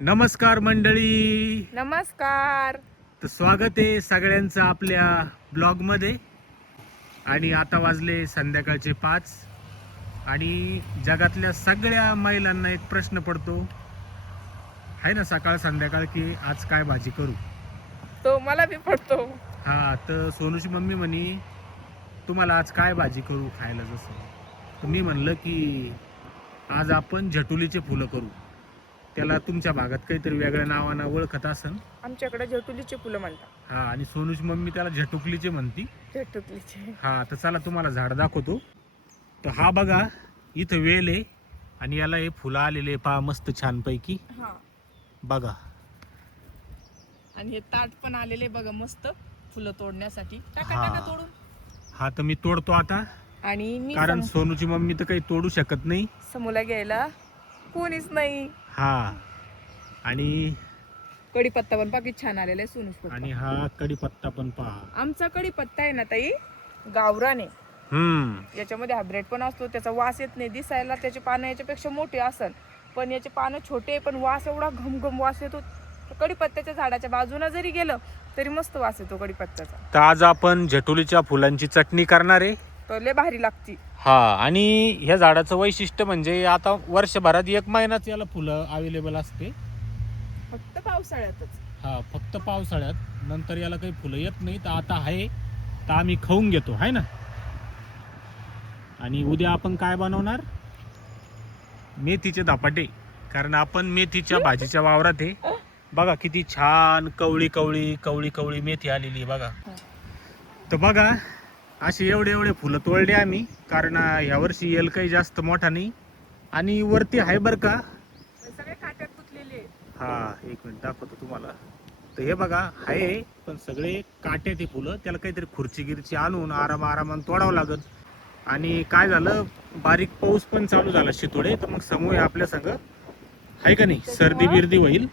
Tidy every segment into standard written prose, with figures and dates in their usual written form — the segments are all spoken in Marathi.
नमस्कार मंडळी. नमस्कार. तर स्वागत आहे सगळ्यांचं आपल्या ब्लॉगमध्ये. आणि आता वाजले संध्याकाळचे 5 आणि जगातल्या सगळ्या महिलांना एक प्रश्न पडतो आहे ना, सकाळ संध्याकाळ, की आज काय भाजी करू. तो मला बी पडतो. हा, तर सोनूची मम्मी म्हणे तुम्हाला आज काय भाजी करू खायला. जसं तर मी म्हणलं की आज आपण झटुलीचे फुलं करू. त्याला तुमच्या भागात काहीतरी वेगळ्या नावानं ओळखत असन. आमच्याकडे झटुलीची फुलं म्हणतात. हा, आणि सोनूची मम्मी त्याला झटुकलीचे म्हणती. झटुलीचे. हा, तर चला तुम्हाला झाड दाखवतो. तर हा बघा, इथं वेल आहे आणि याला हे फुलं आलेले पहा मस्त छानपैकी. हा, बघा. आणि हे ताट पण आलेले बघा मस्त फुलं तोडण्यासाठी. टाका हा. टाका तोडून. हा, तर मी तोडतो आता, आणि मी कारण सोनूची मम्मी तर काही तोडू शकत नाही. समूला घ्यायला कोणीच नाही. हा, आणि कढीपत्ता पण बाकी छान आलेला आहे सोनूस. आणि हा कढीपत्ता पण पहा. आमचा कढीपत्ता आहे ना ताई, गावरान आहे. याच्यामध्ये हायब्रिड पण असतो, त्याचा वास येत नाही. दिसायला त्याचे पानं याच्यापेक्षा मोठे असन, पण याचे पानं छोटे, पण वास एवढा घमघम वास येतो. कढीपत्त्याच्या झाडाच्या बाजूला जरी गेलं तरी मस्त वास येतो कढीपत्त्याचा. तर आज आपण झटुलीच्या फुलांची चटणी करणार आहे. तर लय भारी लागती. हा, आणि ह्या झाडाचं वैशिष्ट्य म्हणजे आता वर्षभरात 1 महिनाच याला फुलं अवेलेबल असते. फक्त पावसाळ्यातच. हा, फक्त पावसाळ्यात. नंतर याला काही फुलं येत नाही. तर आता आहे, तर आम्ही खाऊन घेतो आहे ना. आणि उद्या आपण काय बनवणार, मेथीचे धपाटे. कारण आपण मेथीच्या भाजीच्या वावरात आहे. बघा किती छान कवळी कवळी कवळी कवळी मेथी आलेली आहे बघा. तर बघा, असे एवढे एवढे फुलं तोडले आम्ही, कारण यावर्षी येल काही जास्त मोठा नाही. आणि वरती आहे बरं का. सगळे काट्यात गुंतलेले. हा, 1 मिनिट दाखवतो तुम्हाला. तर हे बघा आहे, पण सगळे काटे ते फुलं. त्याला काहीतरी खुर्ची गिरची आणून आरामाने तोडावं लागत. आणि काय झालं, बारीक पाऊस पण चालू झाला शितोडे. तर मग समूह आपल्या संग आहे का नाही, सर्दी बिर्दी होईल.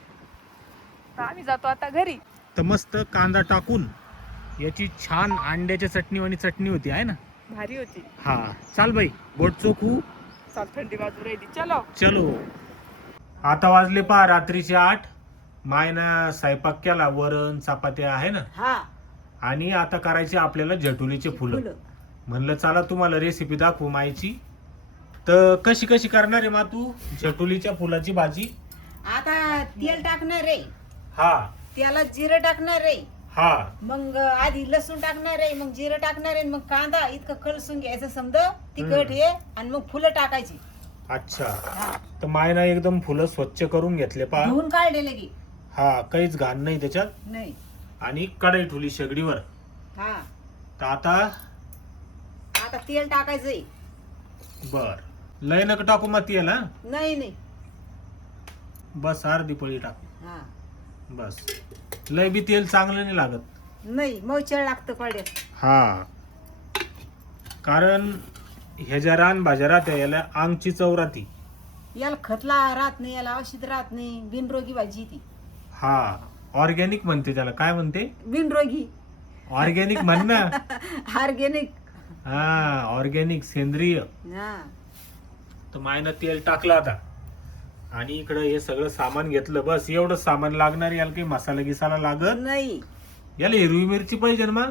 तर आम्ही जातो आता घरी. तर मस्त कांदा टाकून याची छान अंड्याच्या चटणी चटणी होती आहे ना, भारी होती. हा. चाल बाई, बोट चोखू. चाल, थंडी बाजू राहिली. चलो चलो. आता वाजले पहा रात्रीचे 8. मायना स्वयंपाक केला, वरण चपात्या आहे ना. हा. आणि आता करायचे आपल्याला झटुलीचे फुलं. म्हणलं चला तुम्हाला रेसिपी दाखवू मायची. तर कशी कशी करणार आहे मा तू झटुलीच्या फुलाची भाजी. आता तेल टाकणार रे, हा त्याला जिरं टाकणार रे, हा मग आधी लसूण टाकणार रे, मग जिरं टाकणार रे, मग कांदा इतकं कलसून घ्यायचं समजा, तिखट हे, आणि मग फुलं टाकायची. अच्छा. हा. तर मायना एकदम फुलं स्वच्छ करून घेतले पहा. धुवून काढले लगी. हा, काहीच घाण नाही त्याच्यात. नाही. आणि कढई ठेवली शेगडीवर. हा. तर आता आता तेल टाकायचंय. बर, लय नका टाकू मग तेल. हा, नाही नाही. बस अर्धी पळी टाक. हा. बस, लय बी तेल चांगलं नाही लागत. नाही, मौचळ लागतं कळ्यात. हा, कारण ह्या ज्या रान भाज्या राहत्या याला आंगची चव राहती. याला खतला राहत नाही, याला औषध राहत नाही, बिनरोगी भाजी ती. हा, ऑर्गॅनिक म्हणते त्याला. काय म्हणते? बिनरोगी. ऑर्गॅनिक म्हण ना. ऑर्गेनिक. हा, ऑर्गॅनिक, सेंद्रिय. हा. तर मायनं तेल टाकलं आता, आणि इकडं हे सगळं सामान घेतलं. बस एवढं सामान लागणार. याला काही मसाला गिसाला लागत नाही. याला हिरवी मिरची पाहिजे ना मग.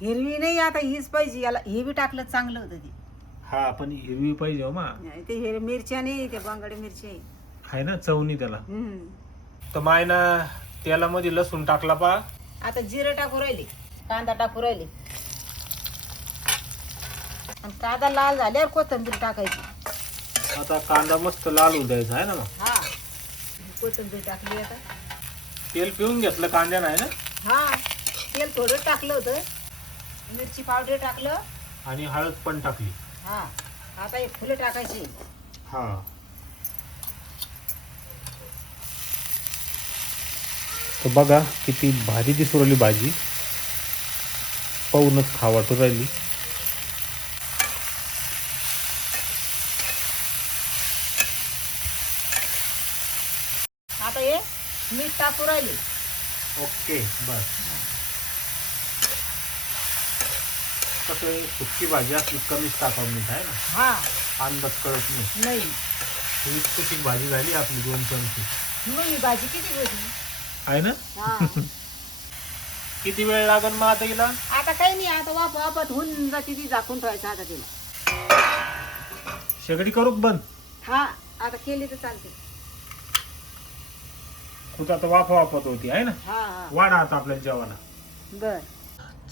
हिरवी नाही, आता हीच पाहिजे. याला हे बी टाकलं चांगलं होतं ते. हा, पण हिरवी पाहिजे हो मा. ते मिरच्या नाही, ते बांगडे मिरच्या आहे ना, चवणी त्याला. आहे. तर मायनं तेलामध्ये लसूण टाकला पा. आता जिरं टाकू राहिले, कांदा टाकू राहिले, आणि कांदा लाल झाल्यावर कोथिंबीर टाकायची. आता कांदा मस्त लाल होऊ द्यायचा आहे ना मग. हा. कोथिंबीर टाकली आता. तेल पिऊन घेतलं कांद्यानं आहे ना. हा. तेल थोडं टाकलं होतं, मिरची पावडर टाकलं, आणि हळद पण टाकली. हा. आता हे फुलं टाकायची. हा, तर बघा किती भारी दिसू राहिली भाजी. पाहूनच खावाटू राहिली. आता हे मीठ टाकू राहिले. ओके, बस. कसं सुकी भाजी असली कमीच टाकावं मीठ आहे ना. हा. अंदाज कळत नाही. नाही. इतकी भाजी झाली आपली 2 चमचे मग ही भाजी किती होती आहे ना. हा. किती वेळ लागेल मग आता हिला. आता काही नाही, आता वापत होऊन जाते ती, झाकून ठेवायचं आता तिला. शेगडी करू का बंद. हा आता केली तर चालते. कुठं आता वापत होती आहे ना. हा हा वाढा आता आपल्याला जेवायला. बर.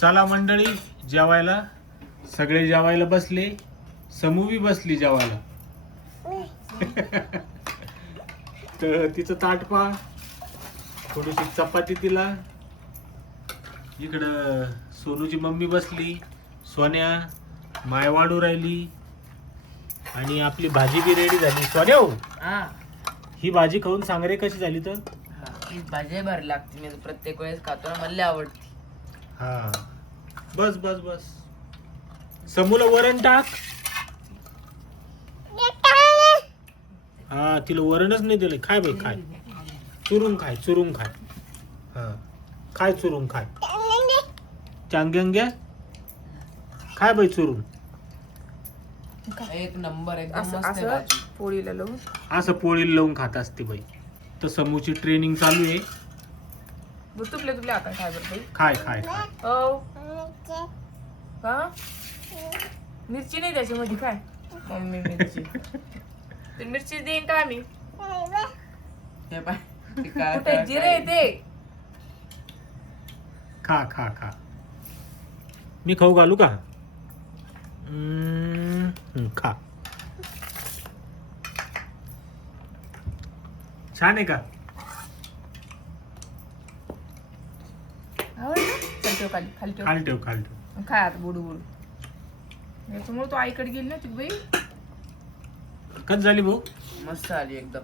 चला मंडळी जेवायला. सगळे जेवायला बसले. समू बी बसली जेवायला. तर तिचं ताट पहा. थोडीशी चपाती तिला. इकडं सोनूची मम्मी बसली. सोन्या माय वाढू राहिली. आणि आपली भाजी बी रेडी झाली. सोन्या हो, हा ही भाजी खाऊन सांग रे कशी झाली तर. हा, ही भाजी भारी लागते. मी प्रत्येक वेळेस खातो ना, मला आवडते. हा बस बस बस. समूला वरण टाक. हा तिला वरणच नाही दिलं. खाय बाई खाय. चुरून खाय चुरून खाय. हा खाय चुरून खाय. चांगंग्या खाय बाई चुरून. एक नंबर एकदम असं मस्त आहे असं भाजी. पोळीला लावून. असं पोळीला लावून खात असते बाई. तर समूची ट्रेनिंग चालू आहे. तुपले तुपले आता काय बरं बाई. खाय खाय खाय. ओ का मिरची नाही त्याच्यामध्ये काय. मम्मी मिरची ते मिरची देईन का आम्ही. हे पाय, ते काय- कुठे जिरे आहे ते. खा खा खा. मी खाऊ घालू का. खा. छान आहे का. आवडलं? चल ठेव खाली खाली ठेव. खाली ठेव खाली ठेव. खाय आता बुडू बुडू. याच्यामुळे तो आईकडे गेली ना ती बाई. कच झाली भाऊ. मस्त आली एकदम.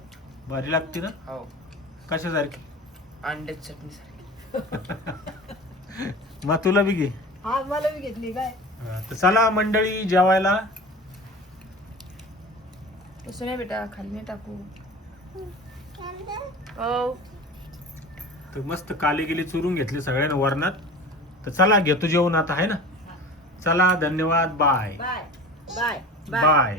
भारी लागते ना. हो, कशासारखी. अंड्याची चटणी सारखी. मग तुला बी घे. हा मला बी घेतली काय. हा, तर चला मंडळी जेवायला. तसं नाही बेटा खाली नाही टाकू. ओ तर मस्त काले गेले चुरून घेतले सगळ्यांना वरणात. तर चला घेतो जेवण आता आहे ना. चला धन्यवाद. Bye bye bye bye. Bye.